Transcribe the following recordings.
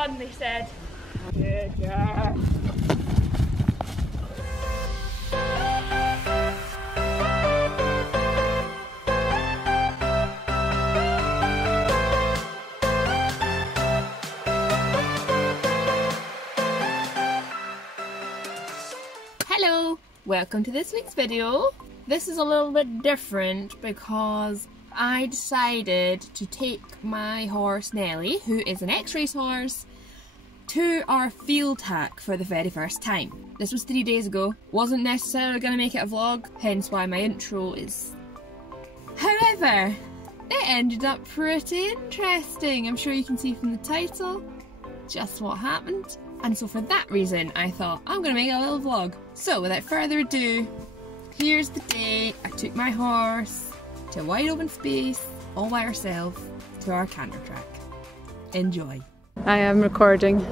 fun, they said. Yeah. Hello! Welcome to this week's video. This is a little bit different because I decided to take my horse Nelly, who is an ex-race horse, to our field hack for the very first time. This was 3 days ago. Wasn't necessarily going to make it a vlog, hence why my intro is... However, it ended up pretty interesting. I'm sure you can see from the title just what happened. And so for that reason, I thought, I'm going to make a little vlog. So without further ado, here's the day I took my horse to a wide open space, all by herself, to our canter track. Enjoy. I am recording.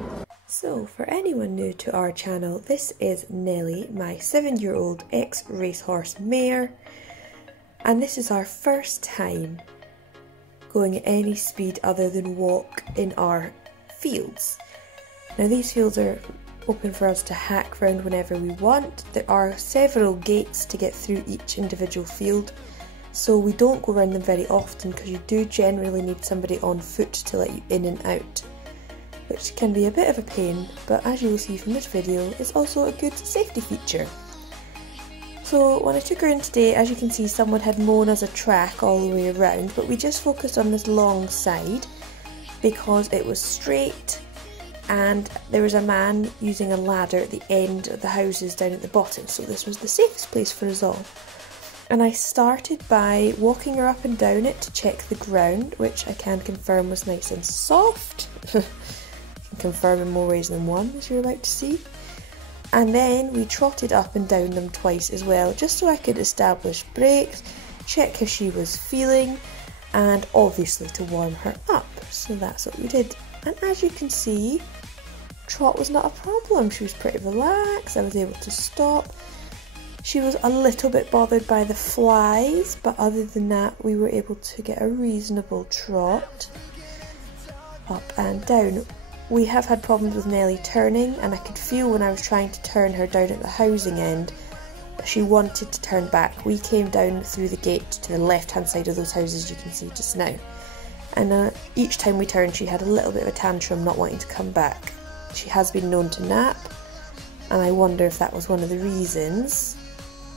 So, for anyone new to our channel, this is Nelly, my 7-year-old ex-racehorse mare, and this is our first time going at any speed other than walk in our fields. Now, these fields are open for us to hack round whenever we want. There are several gates to get through each individual field, so we don't go around them very often because you do generally need somebody on foot to let you in and out, which can be a bit of a pain, but as you will see from this video, it's also a good safety feature. So when I took her in today, as you can see, someone had mown us a track all the way around, but we just focused on this long side because it was straight and there was a man using a ladder at the end of the houses down at the bottom, so this was the safest place for us all. And I started by walking her up and down it to check the ground, which I can confirm was nice and soft. Confirm in more ways than one, as you're about to see. And then we trotted up and down them twice as well, just so I could establish brakes, check how she was feeling, and obviously to warm her up. So that's what we did. And as you can see, trot was not a problem. She was pretty relaxed, I was able to stop. She was a little bit bothered by the flies, but other than that we were able to get a reasonable trot up and down. We have had problems with Nelly turning, and I could feel when I was trying to turn her down at the housing end that she wanted to turn back. We came down through the gate to the left hand side of those houses you can see just now, and each time we turned she had a little bit of a tantrum not wanting to come back. She has been known to nap, and I wonder if that was one of the reasons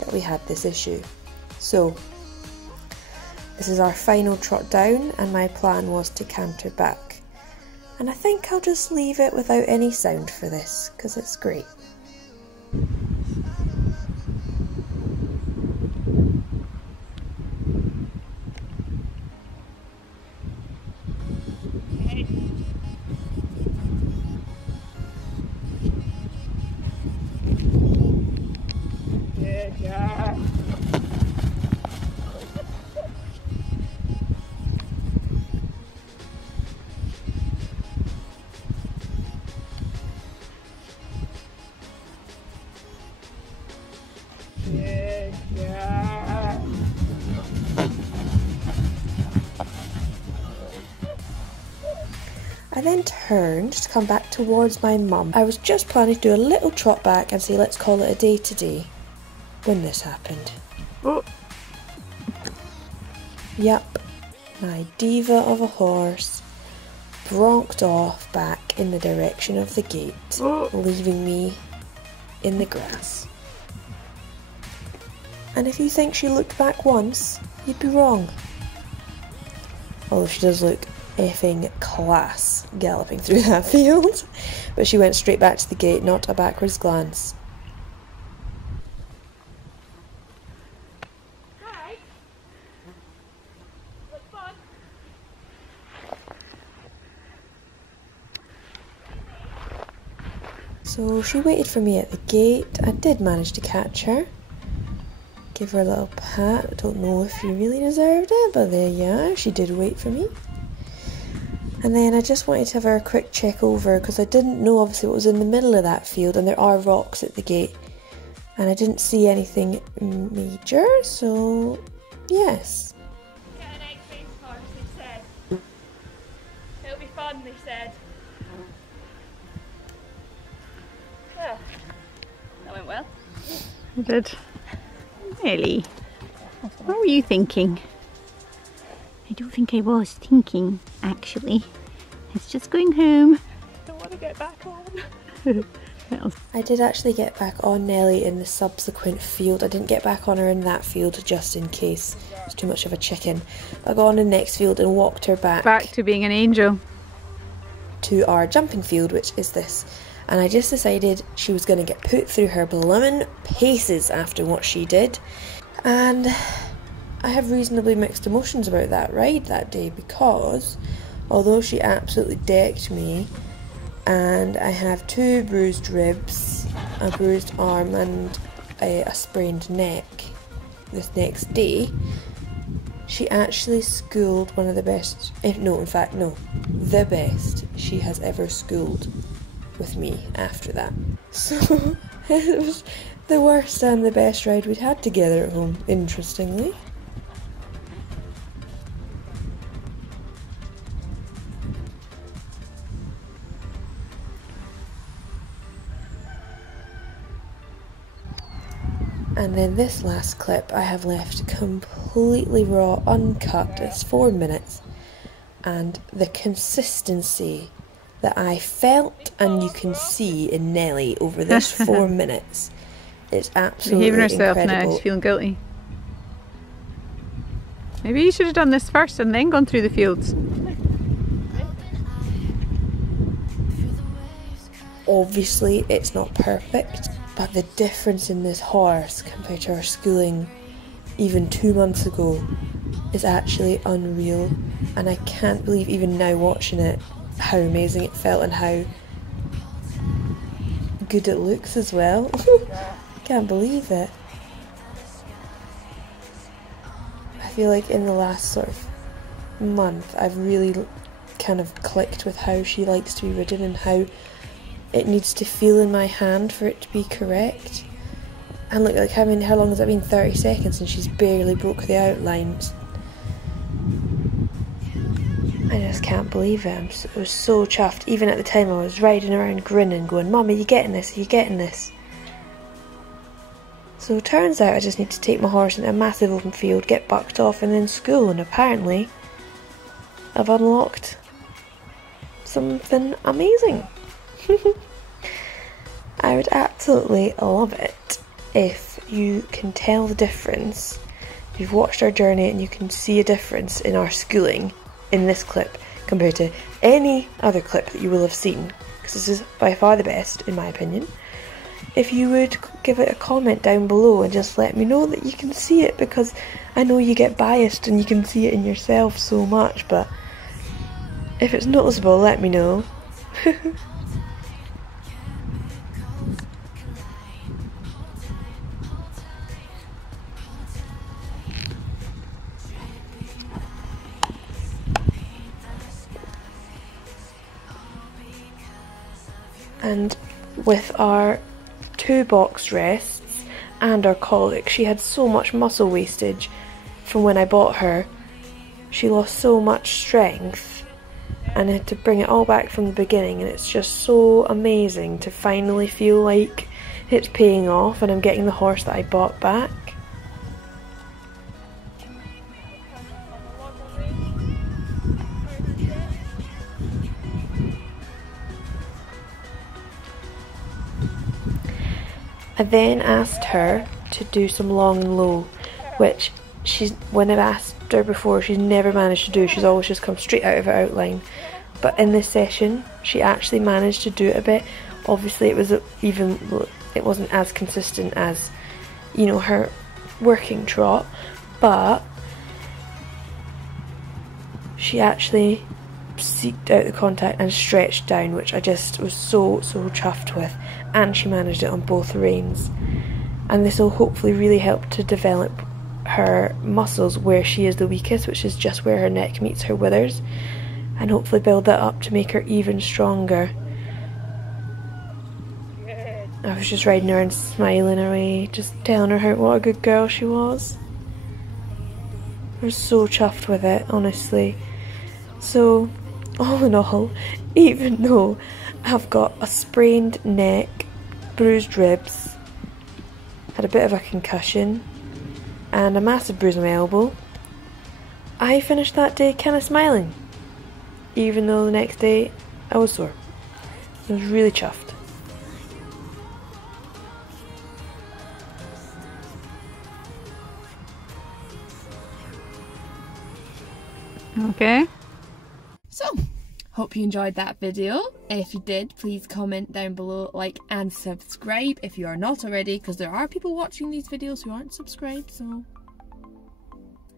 that we had this issue. So this is our final trot down, and my plan was to canter back. And I think I'll just leave it without any sound for this, because it's great. Yeah. I then turned to come back towards my mum. I was just planning to do a little trot back and say let's call it a day today when this happened. Oh. Yup, my diva of a horse broncked off back in the direction of the gate, leaving me in the grass. And if you think she looked back once, you'd be wrong. Although she does look effing class galloping through that field, but she went straight back to the gate, not a backwards glance. Hi. What's fun? So she waited for me at the gate. I did manage to catch her, give her a little pat. I don't know if she really deserved it, but there you are, she did wait for me. And then I just wanted to have her a quick check over because I didn't know obviously what was in the middle of that field, and there are rocks at the gate and I didn't see anything major, so yes. Get an egg face horse, they said. It'll be fun, they said. I did. Nelly, what were you thinking? I don't think I was thinking, actually. It's just going home. I don't want to get back on. I did actually get back on Nelly in the subsequent field. I didn't get back on her in that field just in case it was too much of a chicken. I got on the next field and walked her back to being an angel. To our jumping field, which is this. And I just decided she was going to get put through her bloomin' paces after what she did. And I have reasonably mixed emotions about that ride that day, because although she absolutely decked me, and I have 2 bruised ribs, a bruised arm and a sprained neck this next day, she actually schooled one of the best, the best she has ever schooled with me after that. So it was the worst and the best ride we'd had together at home, interestingly. And then this last clip I have left completely raw, uncut. It's 4 minutes. And the consistency that I felt and you can see in Nelly over this 4 minutes is absolutely Behaving herself incredible. now, she's feeling guilty. Maybe you should have done this first and then gone through the fields. Obviously it's not perfect, but the difference in this horse compared to our schooling even 2 months ago is actually unreal, and I can't believe even now watching it how amazing it felt and how good it looks as well. Can't believe it. I feel like in the last sort of month I've really kind of clicked with how she likes to be ridden and how it needs to feel in my hand for it to be correct. And look, like how long has it been? 30 seconds and she's barely broke the outlines. I just can't believe it. I was so chuffed. Even at the time I was riding around grinning, going, "Mum, are you getting this? Are you getting this?" So it turns out I just need to take my horse into a massive open field, get bucked off and then school, and apparently I've unlocked something amazing. I would absolutely love it if you can tell the difference. If you've watched our journey and you can see a difference in our schooling in this clip compared to any other clip that you will have seen, because this is by far the best in my opinion. If you would give it a comment down below and just let me know that you can see it, because I know you get biased and you can see it in yourself so much, but if it's noticeable, let me know. And with our 2 box rests and our colic, she had so much muscle wastage from when I bought her. She lost so much strength and I had to bring it all back from the beginning, and it's just so amazing to finally feel like it's paying off and I'm getting the horse that I bought back. I then asked her to do some long and low, which when I've asked her before, she's never managed to do. She's always just come straight out of her outline. But in this session, she actually managed to do it a bit. Obviously, it wasn't as consistent as, you know, her working trot, but she actually seeked out the contact and stretched down, which I just was so chuffed with, and she managed it on both reins. And this will hopefully really help to develop her muscles where she is the weakest, which is just where her neck meets her withers, and hopefully build that up to make her even stronger. I was just riding her and smiling away, just telling her what a good girl she was. I was so chuffed with it, honestly. So, all in all, even though I've got a sprained neck, bruised ribs, had a bit of a concussion and a massive bruise on my elbow, I finished that day kind of smiling, even though the next day I was sore. I was really chuffed. Okay. So, hope you enjoyed that video. If you did, please comment down below, like and subscribe if you are not already, because there are people watching these videos who aren't subscribed, so.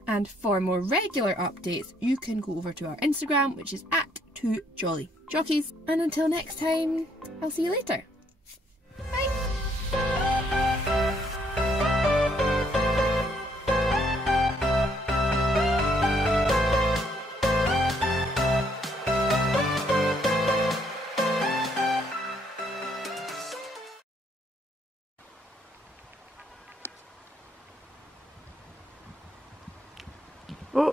And for more regular updates, you can go over to our Instagram, which is at TwoJollyJockeys. And until next time, I'll see you later. Bye! Oh.